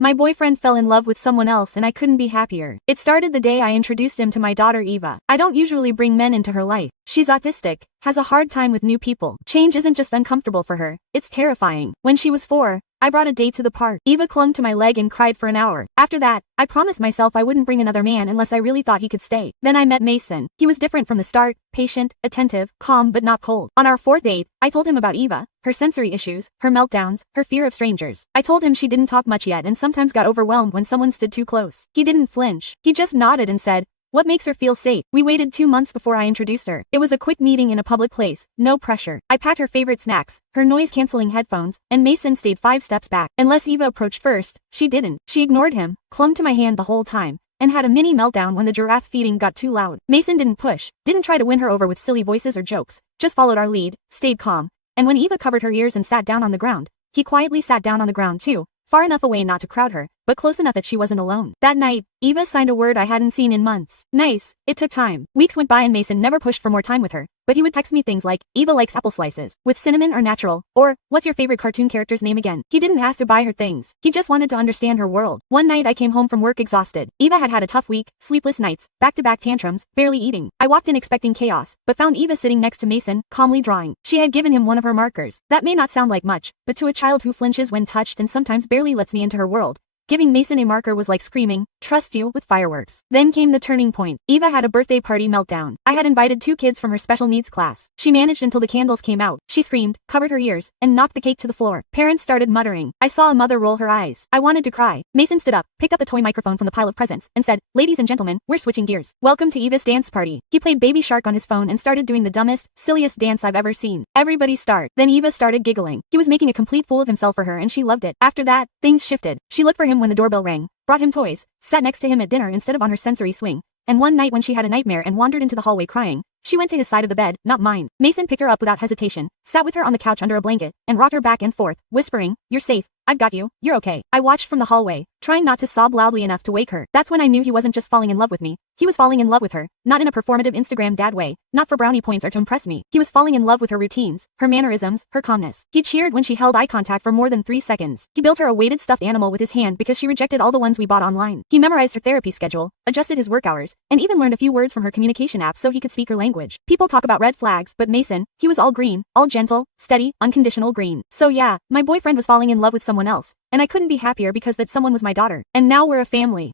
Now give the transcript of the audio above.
My boyfriend fell in love with someone else and I couldn't be happier. It started the day I introduced him to my daughter Eva. I don't usually bring men into her life. She's autistic, has a hard time with new people. Change isn't just uncomfortable for her, it's terrifying. When she was 4, I brought a date to the park. Eva clung to my leg and cried for an hour. After that, I promised myself I wouldn't bring another man unless I really thought he could stay. Then I met Mason. He was different from the start, patient, attentive, calm but not cold. On our 4th date, I told him about Eva, her sensory issues, her meltdowns, her fear of strangers. I told him she didn't talk much yet and sometimes got overwhelmed when someone stood too close. He didn't flinch. He just nodded and said, "What makes her feel safe?" We waited 2 months before I introduced her. It was a quick meeting in a public place, no pressure. I packed her favorite snacks, her noise-canceling headphones, and Mason stayed 5 steps back. Unless Eva approached first, she didn't. She ignored him, clung to my hand the whole time, and had a mini meltdown when the giraffe feeding got too loud. Mason didn't push, didn't try to win her over with silly voices or jokes, just followed our lead, stayed calm, and when Eva covered her ears and sat down on the ground, he quietly sat down on the ground too, far enough away not to crowd her, but close enough that she wasn't alone. That night, Eva signed a word I hadn't seen in months. Nice. It took time. Weeks went by and Mason never pushed for more time with her, but he would text me things like, "Eva likes apple slices, with cinnamon or natural," or, "What's your favorite cartoon character's name again?" He didn't ask to buy her things. He just wanted to understand her world. One night I came home from work exhausted. Eva had had a tough week, sleepless nights, back-to-back tantrums, barely eating. I walked in expecting chaos, but found Eva sitting next to Mason, calmly drawing. She had given him one of her markers. That may not sound like much, but to a child who flinches when touched and sometimes barely lets me into her world, giving Mason a marker was like screaming, "Trust you," with fireworks. Then came the turning point. Eva had a birthday party meltdown. I had invited 2 kids from her special needs class. She managed until the candles came out. She screamed, covered her ears, and knocked the cake to the floor. Parents started muttering. I saw a mother roll her eyes. I wanted to cry. Mason stood up, picked up a toy microphone from the pile of presents, and said, "Ladies and gentlemen, we're switching gears. Welcome to Eva's dance party." He played Baby Shark on his phone and started doing the dumbest, silliest dance I've ever seen. Everybody started. Then Eva started giggling. He was making a complete fool of himself for her and she loved it. After that, things shifted. She looked for him when the doorbell rang, brought him toys, sat next to him at dinner instead of on her sensory swing, and one night when she had a nightmare and wandered into the hallway crying, she went to his side of the bed, not mine. Mason picked her up without hesitation, sat with her on the couch under a blanket, and rocked her back and forth, whispering, "You're safe. I've got you. You're okay." I watched from the hallway, trying not to sob loudly enough to wake her. That's when I knew he wasn't just falling in love with me. He was falling in love with her, not in a performative Instagram dad way, not for brownie points or to impress me. He was falling in love with her routines, her mannerisms, her calmness. He cheered when she held eye contact for more than 3 seconds. He built her a weighted stuffed animal with his hand because she rejected all the ones we bought online. He memorized her therapy schedule, adjusted his work hours, and even learned a few words from her communication apps so he could speak her language. People talk about red flags, but Mason, he was all green, all gentle, steady, unconditional green. So yeah, my boyfriend was falling in love with someone else, and I couldn't be happier because that someone was my daughter. And now we're a family.